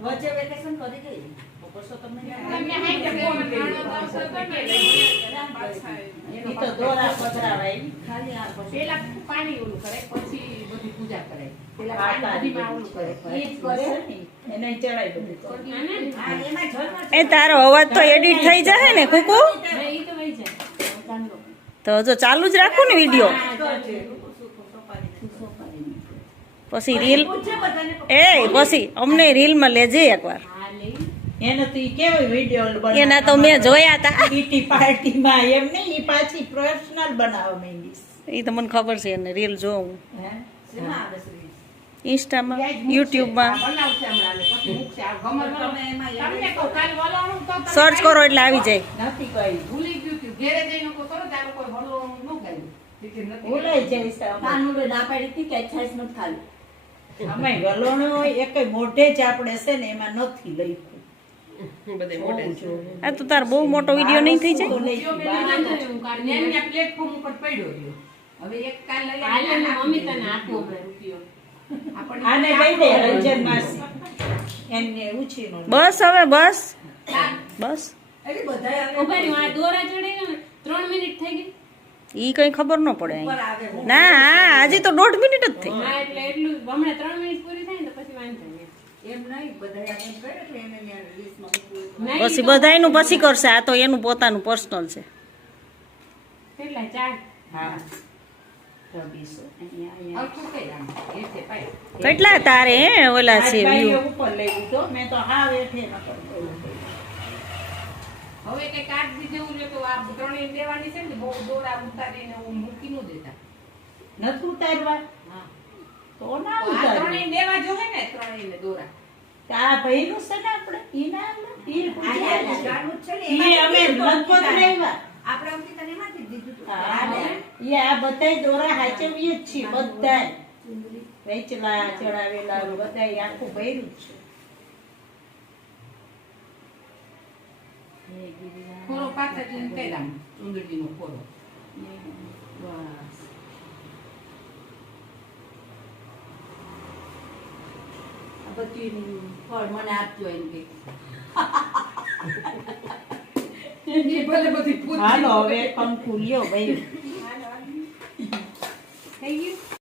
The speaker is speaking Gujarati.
વચ્ચે વેકેશન કરી ગઈ બસો તમને તો દોરા પધરાવાય ખાલી આ પેલા પાણી ઓલું કરે પછી બધી પૂજા કરે પેલા પાણી ઓલું કરે એ કરે એને ચડાઈ બધું એ તારો અવાજ તો એડિટ થઈ જાય ને કુકુ તો જો ચાલુ જ રાખું ને વિડિયો પછી રીલ પછી અમને રીલ માં લેજે એકવાર એને તો ઈ કેવો વિડિયો બનાવે એના તો મેં જોયા હતા કીટી પાર્ટી માં એમ ને ઈ પાછી પ્રોફેશનલ બનાવવા માંગીશ ઈ તો મને ખબર છે એને રીલ જોઉં હે શેમાં આવે છે ઇન્સ્ટામાં યુટ્યુબમાં સર્ચ કરો એટલે આવી જાય નથી કોઈ ભૂલી ગયું કે ઘરે જઈને કો કરો તારો કોઈ હળવાનું ન ગાયું ભૂલાઈ જાય છે કાનુડે ના પાડી હતી કે 28 મત ખાલી અમે ગલોણો એકય મોઢે જ આપણે છે ને એમાં નથી લખ્યું આ તો તાર બહુ મોટો વિડિયો નહીં થઈ જાય પ્લેટફોર્મ ઉપર પડ્યો રહ્યો હવે એક કાલ લઈ મમ્મી તને આપો રૂપિયો આને લઈ દે રંજન માસી એને ઉછીનો બસ હવે બસ બસ અરે બધાય ઓભાઈ આ દોરા ચડે ને 3 મિનિટ થઈ ગઈ ઈ કઈ ખબર ન પડે ના હા હજી તો 1.5 મિનિટ જ થઈ હા એટલે એટલું હમણાં 3 મિનિટ પૂરી થાય ને પછી વાંધો નહીં એમ નહીં બધાય એમ કરે એટલે એને લિસ્ટમાં મૂકવું પછી બધાયનું પછી કરશે આ તો એનું પોતાનું પર્સનલ છે કેટલા 4 હા 200 કેટલા તારે હે ઓલા છે વ્યૂ ઉપર લઈ લીધો મેં તો હાવ એઠે ન કરતો હવે કે કાટ દીધું જો તો આ ત્રણેય દેવાની છે ને બહુ દોરા ઉતારીને હું મૂકી નો દેતા નથી ઉતારવા હા તો ના આ ઉતાર ત્રણેય દેવા જોહે ને ત્રણેયને દોરા આ ભઈનું છે ને આપણે ઈ ના ઈ ગાડું છે ને ઈ અમે લગભગ લેવા આપણે અમથી તને એમાંથી દીધું ઈ આ બધાય દોરા હાચવીએ જ છે બધાય વેચલા ચડાવેલા બધાય આખું ભર્યું છે ખોરો પાછા જઈને કર્યા ચુંદડીનો ખોરો બસ આ બધી ફળ મને આપજો એમ કે એ ભલે બધી પૂરી હાલો હવે કંકુ લ્યો ભાઈ